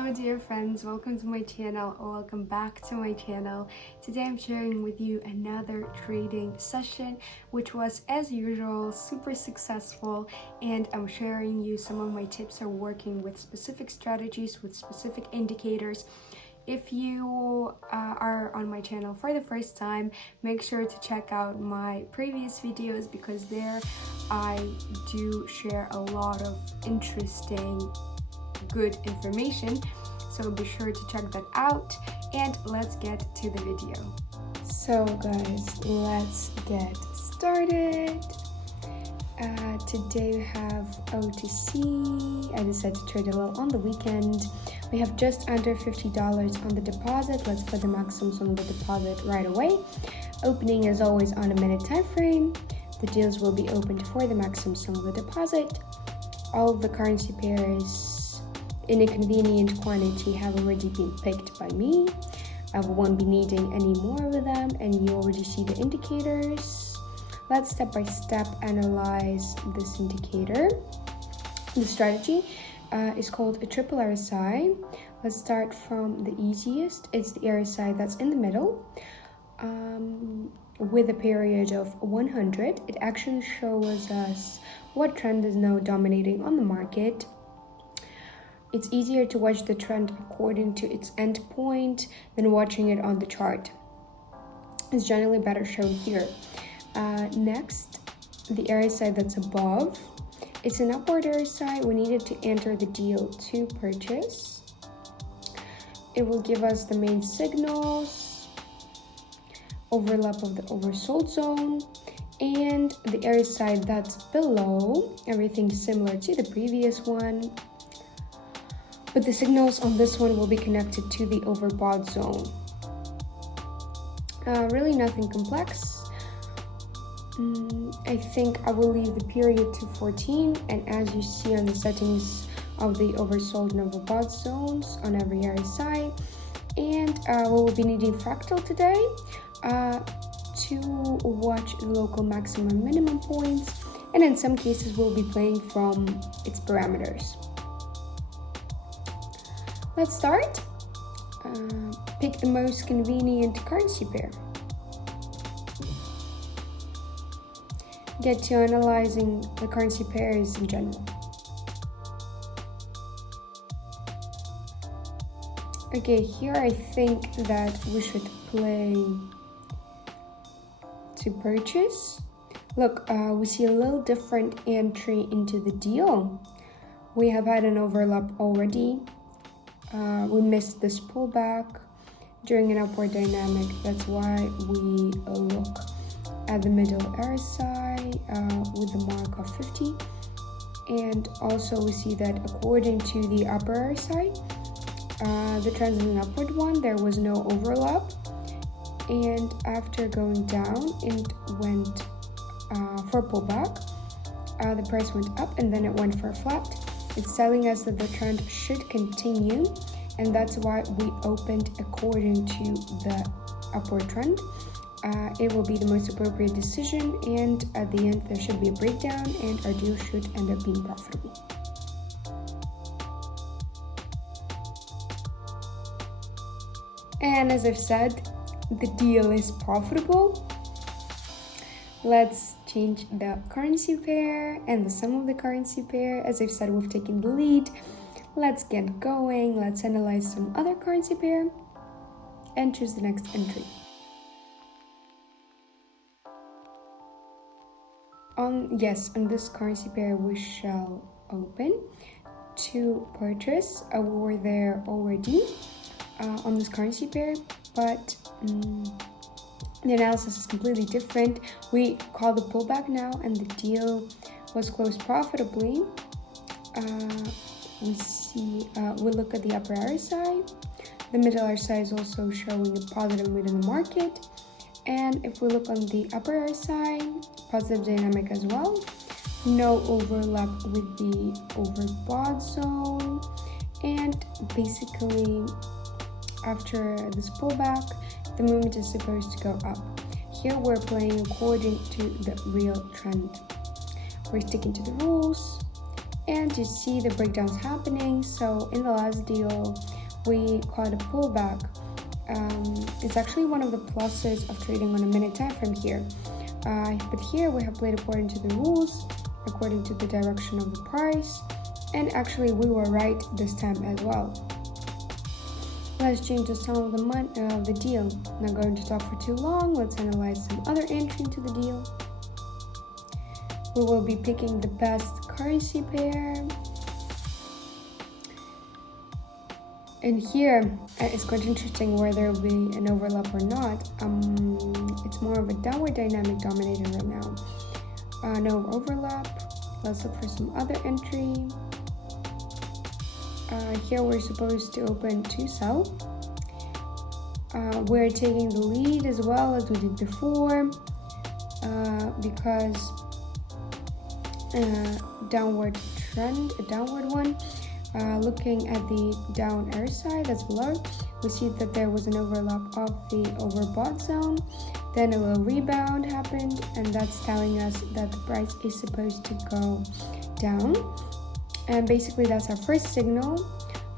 Hello dear friends, welcome to my channel or welcome back to my channel. Today I'm sharing with you another trading session which was, as usual, super successful, and I'm sharing you some of my tips for working with specific strategies, with specific indicators. If you are on my channel for the first time, make sure to check out my previous videos because there I do share a lot of interesting good information, so be sure to check that out, and let's get to the video. So guys, let's get started. Today we have OTC. I decided to trade a little on the weekend. We have just under $50 on the deposit. Let's put the maximums on the deposit right away. Opening as always on a minute time frame. The deals will be opened for the maximum sum of the deposit. All of the currency pairs in a convenient quantity have already been picked by me. I won't be needing any more with them, and you already see the indicators. Let's step by step analyze this indicator. The strategy is called a triple RSI. Let's start from the easiest. It's the RSI that's in the middle. With a period of 100, it actually shows us what trend is now dominating on the market. It's easier to watch the trend according to its endpoint than watching it on the chart. It's generally better shown here. Next, the RSI that's above. It's an upward RSI. We needed to enter the deal to purchase. It will give us the main signals, overlap of the oversold zone, and the RSI that's below. Everything similar to the previous one, but the signals on this one will be connected to the overbought zone. Really nothing complex. I think I will leave the period to 14, and as you see on the settings of the oversold and overbought zones on every RSI. And we will be needing fractal today to watch the local maximum and minimum points, and in some cases we'll be playing from its parameters. Let's start. Pick the most convenient currency pair. Get to analyzing the currency pairs in general. Okay, here I think that we should play to purchase. Look, we see a little different entry into the deal. We have had an overlap already. We missed this pullback during an upward dynamic. That's why we look at the middle RSI with the mark of 50. And also we see that according to the upper RSI, the trend is an upward one. There was no overlap. And after going down, it went for a pullback. The price went up and then it went for a flat. It's telling us that the trend should continue, and that's why we opened according to the upward trend. It will be the most appropriate decision, and at the end there should be a breakdown and our deal should end up being profitable. And as I've said, the deal is profitable. Let's change the currency pair and the sum of the currency pair. As I've said, we've taken the lead. Let's get going. Let's analyze some other currency pair and choose the next entry. On this currency pair we shall open to purchase. We were there already on this currency pair, but the analysis is completely different. We call the pullback now, and the deal was closed profitably. We look at the upper RSI. The middle RSI is also showing a positive mood in the market. And if we look on the upper RSI, positive dynamic as well. No overlap with the overbought zone. And basically, after this pullback, the movement is supposed to go up. Here we're playing according to the real trend. We're sticking to the rules, and to see the breakdowns happening. So in the last deal, we caught a pullback. It's actually one of the pluses of trading on a minute time frame here. But here we have played according to the rules, according to the direction of the price, and actually we were right this time as well. Let's change the sum of the deal. Not going to talk for too long. Let's analyze some other entry into the deal. We will be picking the best currency pair. And here, it's quite interesting where there will be an overlap or not. It's more of a downward dynamic dominating right now. No overlap. Let's look for some other entry. Here we're supposed to open to sell. We're taking the lead as well as we did before because downward trend, a downward one. Looking at the down arrow side that's below, we see that there was an overlap of the overbought zone. Then a little rebound happened, and that's telling us that the price is supposed to go down. And basically that's our first signal.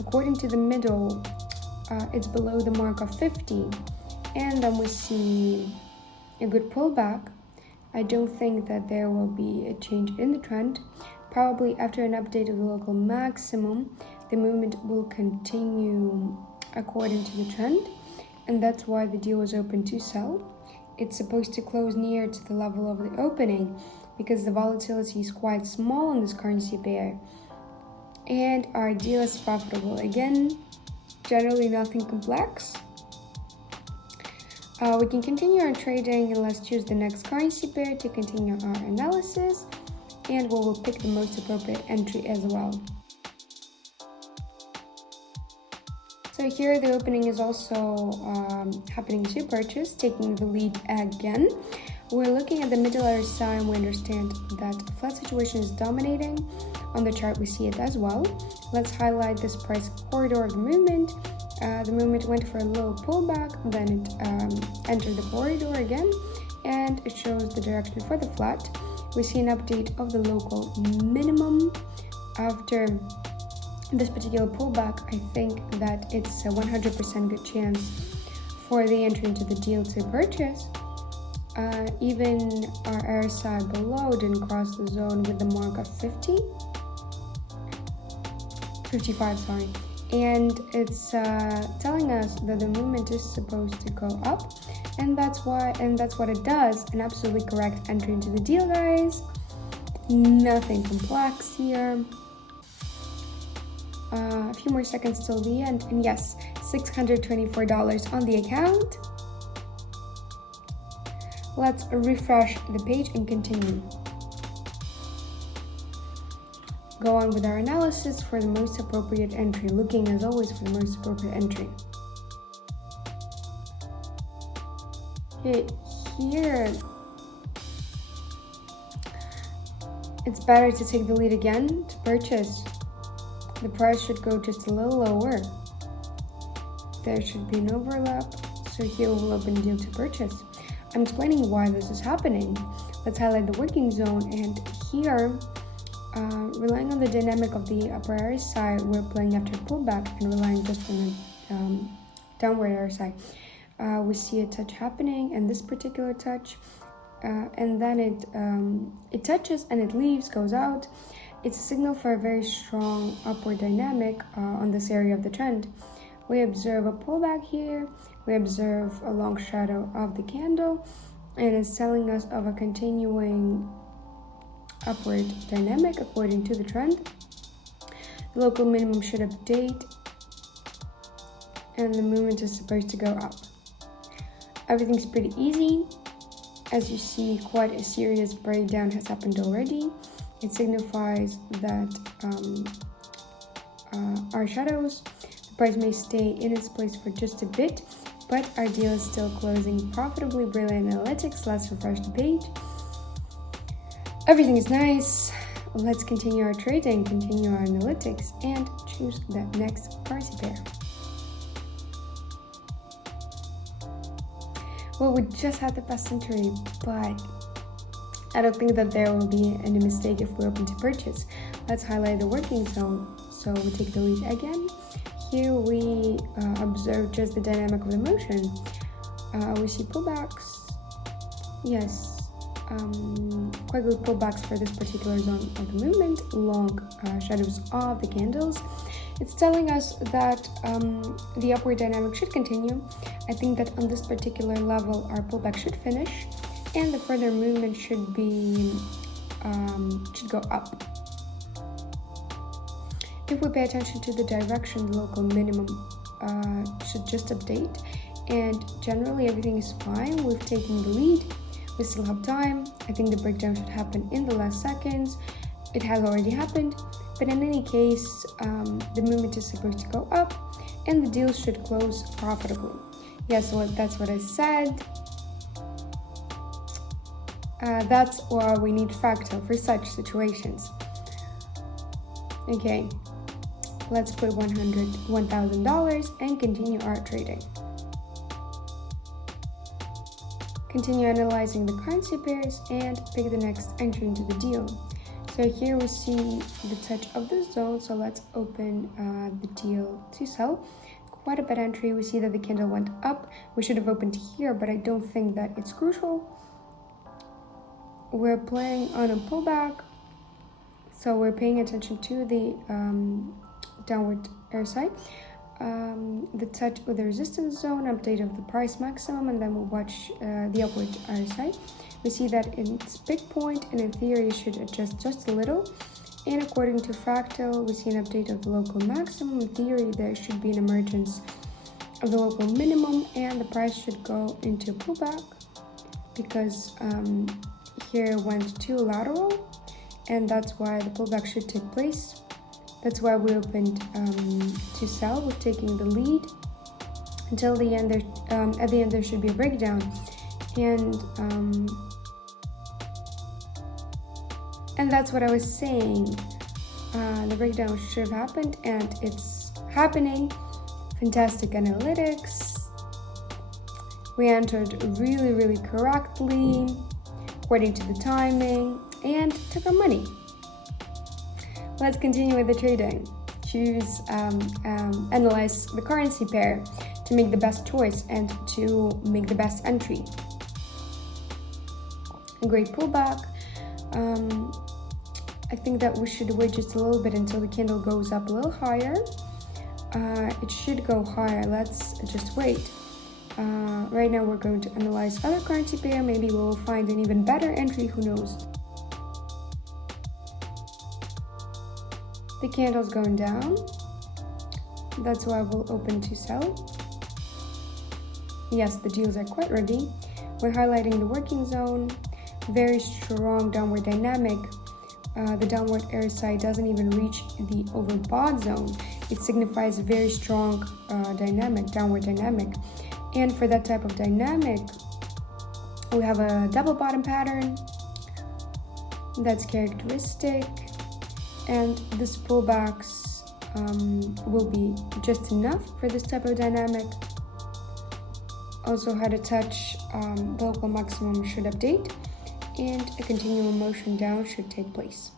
According to the middle, it's below the mark of 50, and then we see a good pullback. I don't think that there will be a change in the trend. Probably after an update of the local maximum, the movement will continue according to the trend, and that's why the deal was open to sell. It's supposed to close near to the level of the opening because the volatility is quite small on this currency pair. And our deal is profitable. Again, generally nothing complex. We can continue our trading, and let's choose the next currency pair to continue our analysis. And we will pick the most appropriate entry as well. So here the opening is also happening to purchase, taking the lead again. We're looking at the middle arrow side, and we understand that flat situation is dominating. On the chart we see it as well. Let's highlight this price corridor of the movement. The movement went for a little pullback, then it entered the corridor again, and it shows the direction for the flat. We see an update of the local minimum. After this particular pullback, I think that it's a 100% good chance for the entry into the deal to purchase. Even our arrow side below didn't cross the zone with the mark of 55, sorry. And it's telling us that the movement is supposed to go up, and that's what it does. An absolutely correct entry into the deal, guys. Nothing complex here. A few more seconds till the end, and yes, $624 on the account. Let's refresh the page and continue. Go on with our analysis for the most appropriate entry, looking as always for the most appropriate entry. Okay, here it's better to take the lead again to purchase. The price should go just a little lower. There should be an overlap, so here we'll open deal to purchase. I'm explaining why this is happening. Let's highlight the working zone, and here relying on the dynamic of the upper arrow side, we're playing after pullback and relying just on the downward arrow side. We see a touch happening, and this particular touch, and then it touches and it leaves, goes out. It's a signal for a very strong upward dynamic on this area of the trend. We observe a pullback here, we observe a long shadow of the candle, and it's telling us of a continuing upward dynamic according to the trend. The local minimum should update, and the movement is supposed to go up. Everything's pretty easy. As you see, quite a serious breakdown has happened already. It signifies that our shadows, the price may stay in its place for just a bit, but our deal is still closing profitably. Brilliant analytics. Let's refresh the page. Everything is nice. Let's continue our trading, continue our analytics, and choose the next currency pair. Well, we just had the best entry, but I don't think that there will be any mistake if we open to purchase. Let's highlight the working zone. So we take the lead again. Here we observe just the dynamic of the motion. We see pullbacks. Yes, quite good pullbacks for this particular zone of the movement. Long shadows of the candles. It's telling us that the upward dynamic should continue. I think that on this particular level, our pullback should finish, and the further movement should go up. If we pay attention to the direction, the local minimum should just update, and generally everything is fine. We've taken the lead. We still have time. I think the breakdown should happen in the last seconds. It has already happened, but in any case, the movement is supposed to go up, and the deal should close profitably. Yes, that's what I said. That's why we need Fractal for such situations. Okay, let's put $1,000 and continue our trading. Continue analyzing the currency pairs and pick the next entry into the deal. So here we see the touch of the zone, so let's open the deal to sell. Quite a bad entry. We see that the candle went up. We should have opened here, but I don't think that it's crucial. We're playing on a pullback, so we're paying attention to the downward RSI, the touch with the resistance zone, update of the price maximum, and then we'll watch the upward RSI. We see that its peak point, and in theory it should adjust just a little, and according to Fractal we see an update of the local maximum. In theory there should be an emergence of the local minimum, and the price should go into a pullback because here it went too lateral, and that's why the pullback should take place. That's why we opened to sell with taking the lead until the end. At the end there should be a breakdown, and that's what I was saying. The breakdown should have happened, and it's happening. Fantastic analytics. We entered really correctly according to the timing and took our money. Let's continue with the trading. Choose, analyze the currency pair to make the best choice and to make the best entry. A great pullback. I think that we should wait just a little bit until the candle goes up a little higher. It should go higher. Let's just wait. Right now we're going to analyze other currency pair. Maybe we'll find an even better entry, who knows. The candle's going down. That's why we'll open to sell. Yes, the deals are quite ready. We're highlighting the working zone. Very strong downward dynamic. The downward RSI doesn't even reach the overbought zone. It signifies a very strong downward dynamic. And for that type of dynamic, we have a double bottom pattern that's characteristic, and this pullbacks will be just enough for this type of dynamic. Also had a touch, the local maximum should update, and a continual motion down should take place.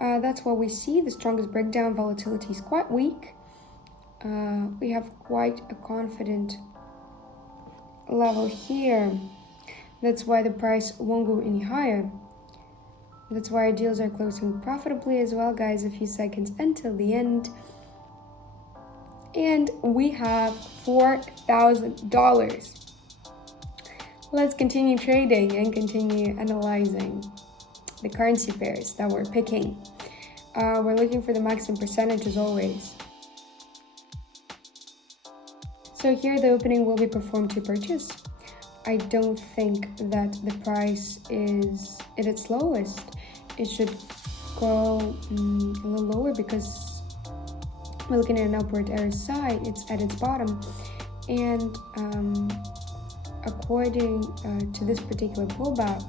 That's what we see. The strongest breakdown, volatility is quite weak. We have quite a confident level here. That's why the price won't go any higher. That's why our deals are closing profitably as well, guys. A few seconds until the end. And we have $4,000. Let's continue trading and continue analyzing the currency pairs that we're picking. We're looking for the maximum percentage as always. So here the opening will be performed to purchase. I don't think that the price is at its lowest. It should go a little lower because we're looking at an upward RSI. It's at its bottom, and according to this particular pullback,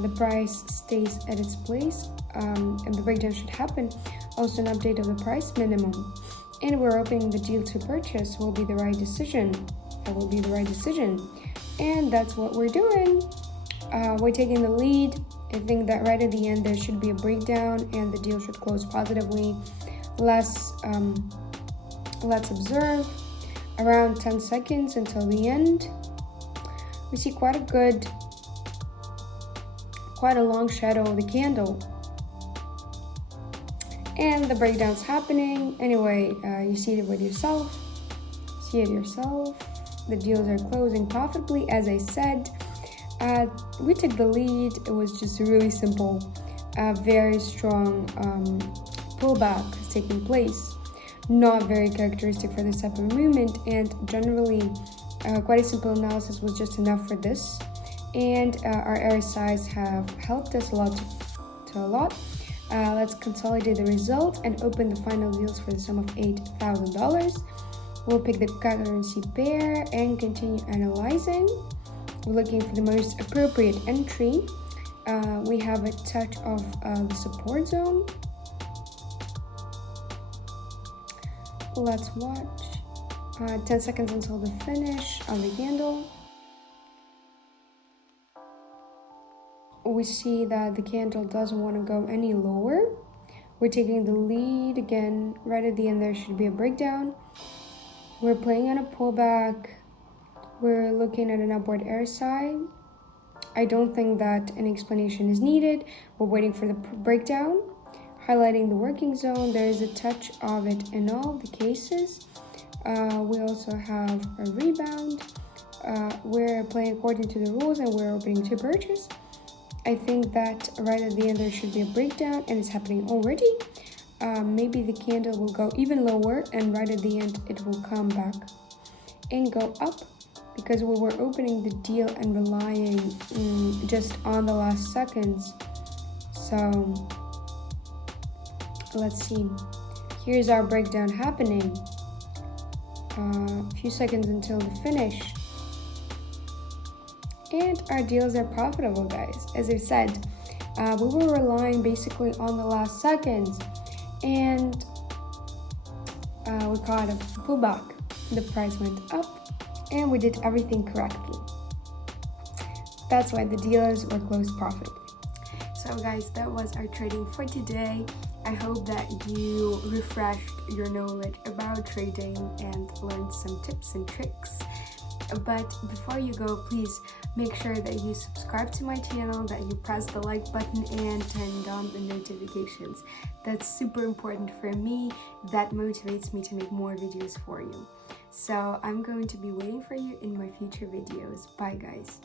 the price stays at its place, and the breakdown should happen. Also an update of the price minimum, and we're hoping the deal to purchase will be the right decision. That will be the right decision, and that's what we're doing. We're taking the lead, I think that right at the end there should be a breakdown and the deal should close positively. Let's observe around 10 seconds until the end. We see quite a long shadow of the candle. And the breakdown's happening. Anyway, you see it with yourself. See it yourself. The deals are closing profitably, as I said. We took the lead. It was just really simple. A very strong pullback is taking place. Not very characteristic for this type of movement, and generally quite a simple analysis was just enough for this. And our RSIs have helped us a lot. Let's consolidate the results and open the final deals for the sum of $8,000. We'll pick the currency pair and continue analyzing. We're looking for the most appropriate entry. We have a touch of the support zone. Let's watch. 10 seconds until the finish of the candle. We see that the candle doesn't want to go any lower. We're taking the lead again. Right at the end there should be a breakdown. We're playing on a pullback. We're looking at an upward RSI. I don't think that any explanation is needed. We're waiting for the breakdown. Highlighting the working zone, there is a touch of it in all the cases. We also have a rebound. We're playing according to the rules and we're opening to purchase. I think that right at the end there should be a breakdown, and it's happening already. Maybe the candle will go even lower, and right at the end it will come back and go up, because we were opening the deal and relying just on the last seconds. So let's see. Here's our breakdown happening. A few seconds until the finish. And our deals are profitable, guys. As I said, we were relying basically on the last seconds, and we caught a pullback. The price went up, and we did everything correctly. That's why the deals were closed profitably. So, guys, that was our trading for today. I hope that you refreshed your knowledge about trading and learned some tips and tricks. But before you go, please make sure that you subscribe to my channel, that you press the like button and turn on the notifications. That's super important for me. That motivates me to make more videos for you. So I'm going to be waiting for you in my future videos. Bye, guys.